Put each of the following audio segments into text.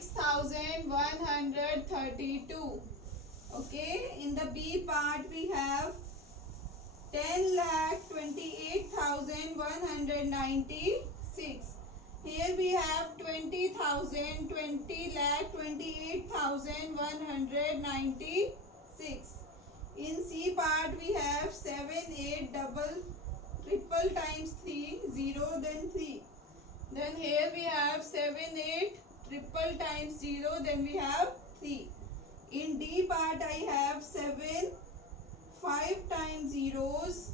26,132. Okay, in the B part we have 10,28,196. Here we have 20,000, 20,28,196. In C part we have 7, 8, double, triple times 3, 0, then 3. Then here we have 7, 8, triple times 0, then we have 3. In D part I have 7, 5 times zeros,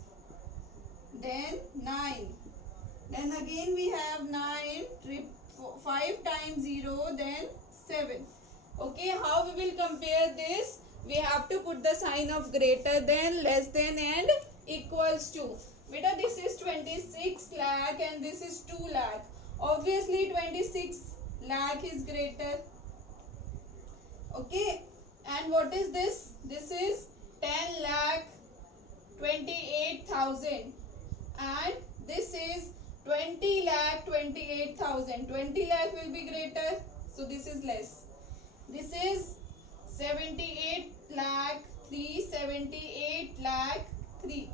then 9. Then again we have 9, 5 times 0, then 7. Okay, how we will compare this? We have to put the sign of greater than, less than and equals to. Beta, this is 26 lakh and this is 2 lakh. Obviously 26 lakh is greater. Okay, and what is this? This is 10 lakh 28,000 and this is 20 lakh 28,000. 20 lakh will be greater, so this is less. This is 78 lakh 3, 78 lakh 3,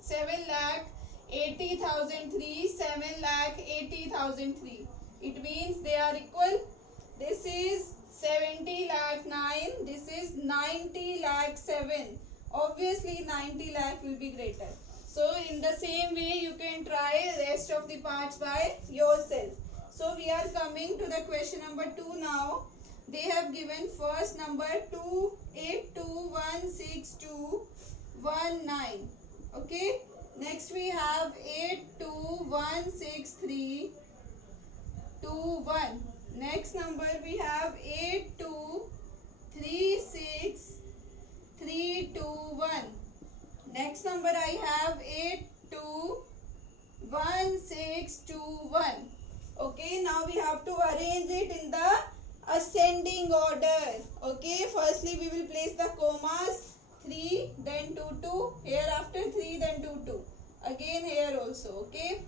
7 lakh 80,000 3, 7 lakh 80,000 3. It means they are equal. This is 70 lakh 9, this is 90 lakh 7. Obviously 90 lakh will be greater. So in the same way you can try rest of the parts by yourself. So we are coming to the question number 2 now. They have given first number 2821621 Okay. Next we have 821631. Next number we have 8236321. Next number I have 821621. Okay, now we have to arrange it in the ascending order. Okay, firstly we will place the commas, 3 then 2 2, hereafter 3 then 2 2, again here also. Okay,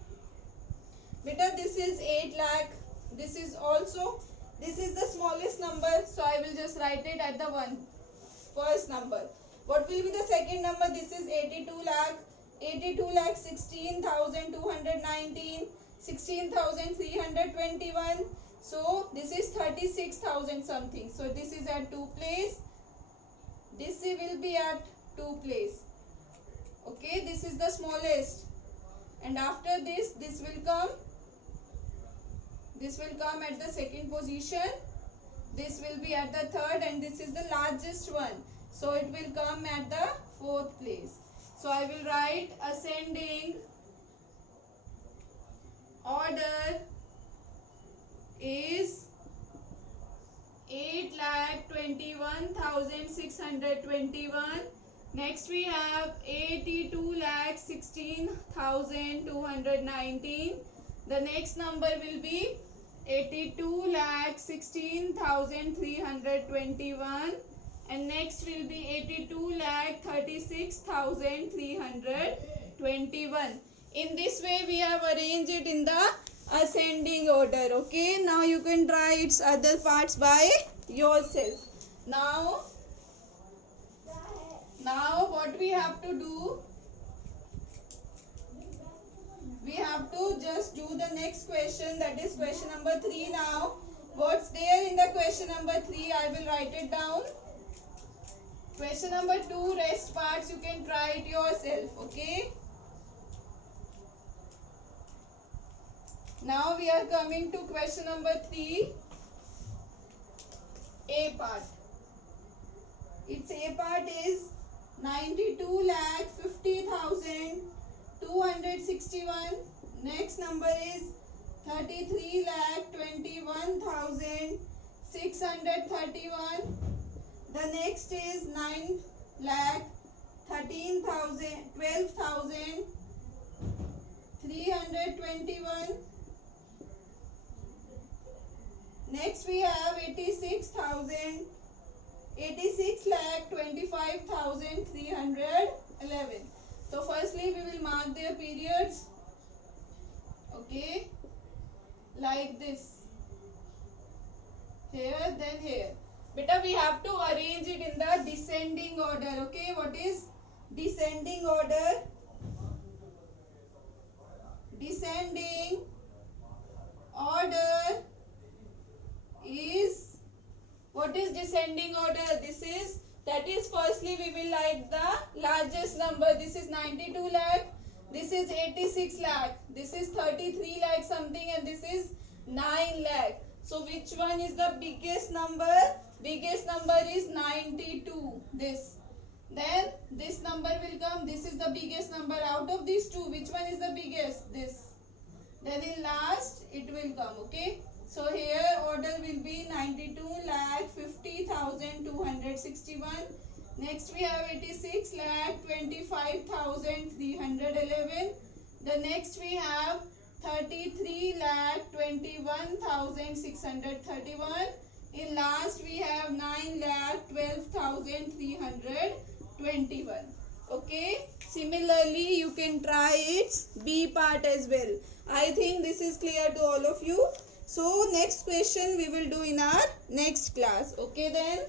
beta, this is 8 lakh, this is also, this is the smallest number, so I will just write it at the first number. What will be the second number? This is 82 lakh. 82 lakh 16,219, 16,321. So this is 36,000 something. So this is at 2 place. This will be at 2 place. Okay, this is the smallest. And after this, this will come. This will come at the second position. This will be at the third, and this is the largest one. So it will come at the fourth place. So I will write ascending order is 8,21,621. Next we have 82,16,219. The next number will be 82,16,321. And next will be 82,36,321. In this way we have arranged it in the ascending order. Okay, now you can try its other parts by yourself. Now what we have to do, we have to just do the next question, that is question number 3 now. What's there in the question number 3, I will write it down. Question number 2, rest parts you can try it yourself. Okay. Now we are coming to question number 3, A part. Its A part is 92,50,261. Next number is 33,21,631. The next is 9,12,321. Next we have 86,25,311. So firstly we will mark their periods. Okay, like this. here, then here. Beta, we have to arrange it in the descending order. Okay, what is descending order? Descending order is, what is descending order? This is, that is, firstly we will like the largest number. This is 92 lakh, this is 86 lakh, this is 33 lakh something, and this is 9 lakh. So which one is the biggest number? Biggest number is 92. This. Then this number will come. This is the biggest number out of these two. Which one is the biggest? This. Then in last it will come. Okay. So here order will be 92,50,261. Next we have 86,25,311. The next we have 33,21,631. In last we have 9,12,321. Okay. Similarly, you can try its B part as well. I think this is clear to all of you. So next question we will do in our next class. Okay then.